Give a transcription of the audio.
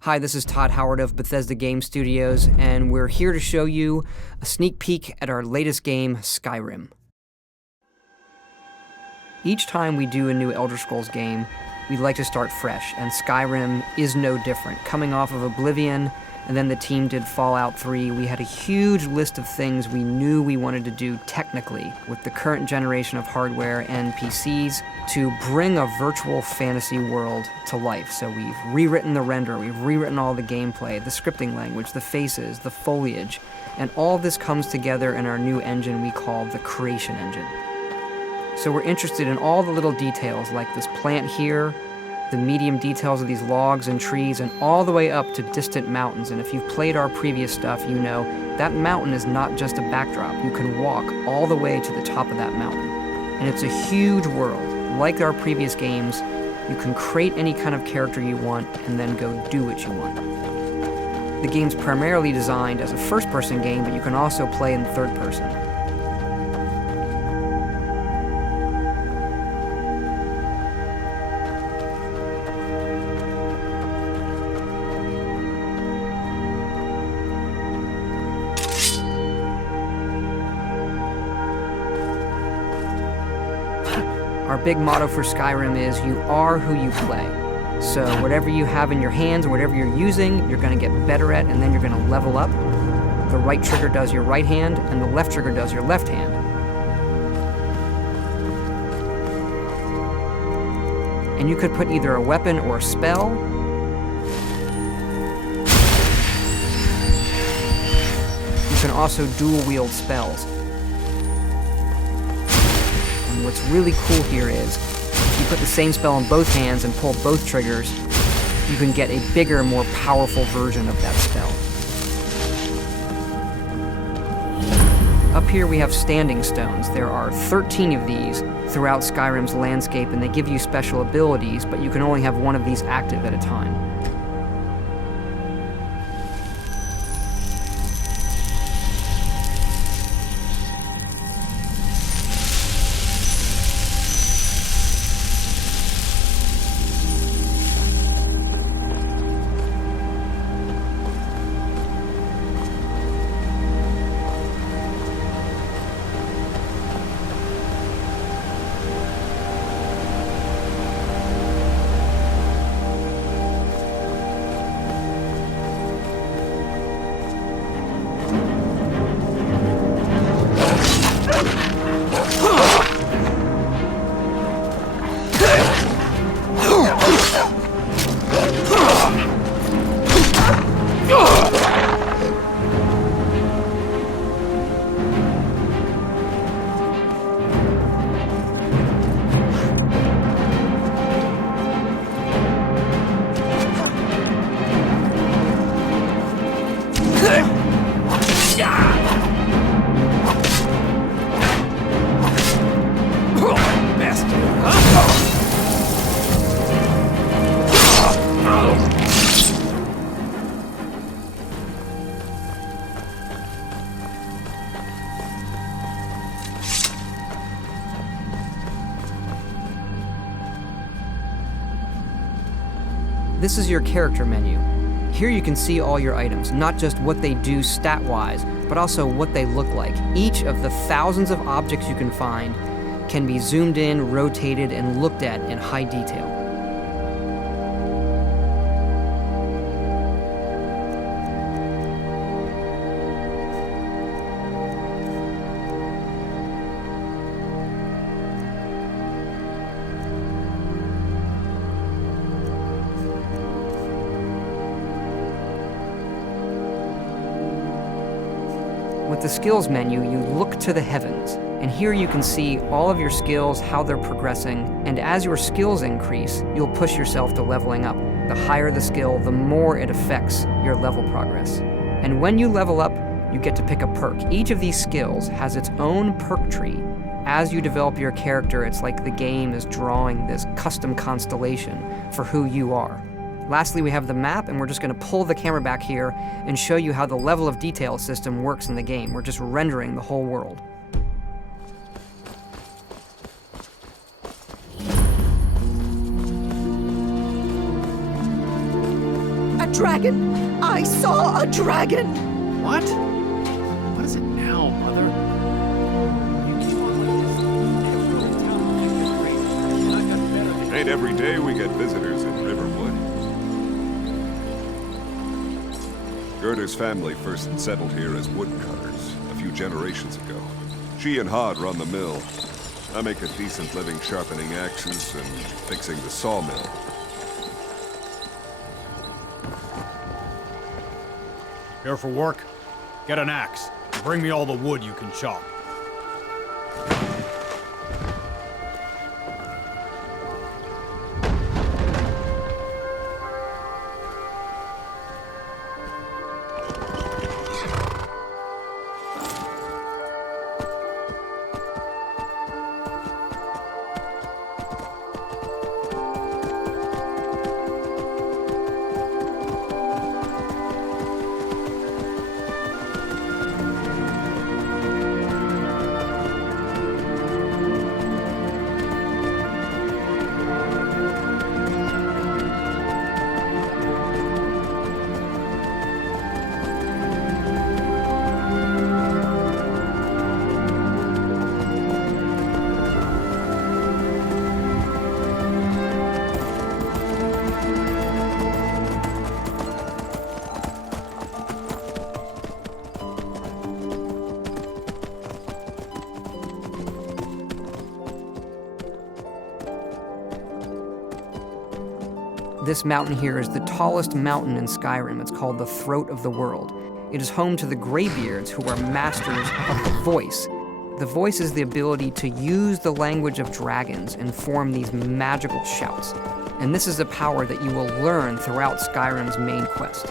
Hi, this is Todd Howard of Bethesda Game Studios, and we're here to show you a sneak peek at our latest game, Skyrim. Each time we do a new Elder Scrolls game, we like to start fresh, and Skyrim is no different. Coming off of Oblivion, and then the team did Fallout 3, we had a huge list of things we knew we wanted to do technically with the current generation of hardware and PCs to bring a virtual fantasy world to life. So we've rewritten the render, we've rewritten all the gameplay, the scripting language, the faces, the foliage, and all this comes together in our new engine we call the Creation Engine. So we're interested in all the little details like this plant here, the medium details of these logs and trees, and all the way up to distant mountains. And if you've played our previous stuff, you know that mountain is not just a backdrop. You can walk all the way to the top of that mountain. And it's a huge world. Like our previous games, you can create any kind of character you want and then go do what you want. The game's primarily designed as a first-person game, but you can also play in third person. Our big motto for Skyrim is, you are who you play. So whatever you have in your hands or whatever you're using, you're going to get better at, and then you're going to level up. The right trigger does your right hand, and the left trigger does your left hand. And you could put either a weapon or a spell. You can also dual-wield spells. What's really cool here is, if you put the same spell in both hands and pull both triggers, you can get a bigger, more powerful version of that spell. Up here we have standing stones. There are 13 of these throughout Skyrim's landscape, and they give you special abilities, but you can only have one of these active at a time. This is your character menu. Here you can see all your items, not just what they do stat-wise, but also what they look like. Each of the thousands of objects you can find can be zoomed in, rotated, and looked at in high detail. With the skills menu, you look to the heavens, and here you can see all of your skills, how they're progressing, and as your skills increase, you'll push yourself to leveling up. The higher the skill, the more it affects your level progress. And when you level up, you get to pick a perk. Each of these skills has its own perk tree. As you develop your character, it's like the game is drawing this custom constellation for who you are. Lastly, we have the map, and we're just going to pull the camera back here and show you how the level of detail system works in the game. We're just rendering the whole world. dragon! I saw a dragon! What? What is it now, Mother? Ain't every day we get visitors in Riverwood. Gerda's family first settled here as woodcutters a few generations ago. She and Hod run the mill. I make a decent living sharpening axes and fixing the sawmill. Here for work? Get an axe. And bring me all the wood you can chop. This mountain here is the tallest mountain in Skyrim. It's called the Throat of the World. It is home to the Greybeards, who are masters of the voice. The voice is the ability to use the language of dragons and form these magical shouts. And this is a power that you will learn throughout Skyrim's main quest.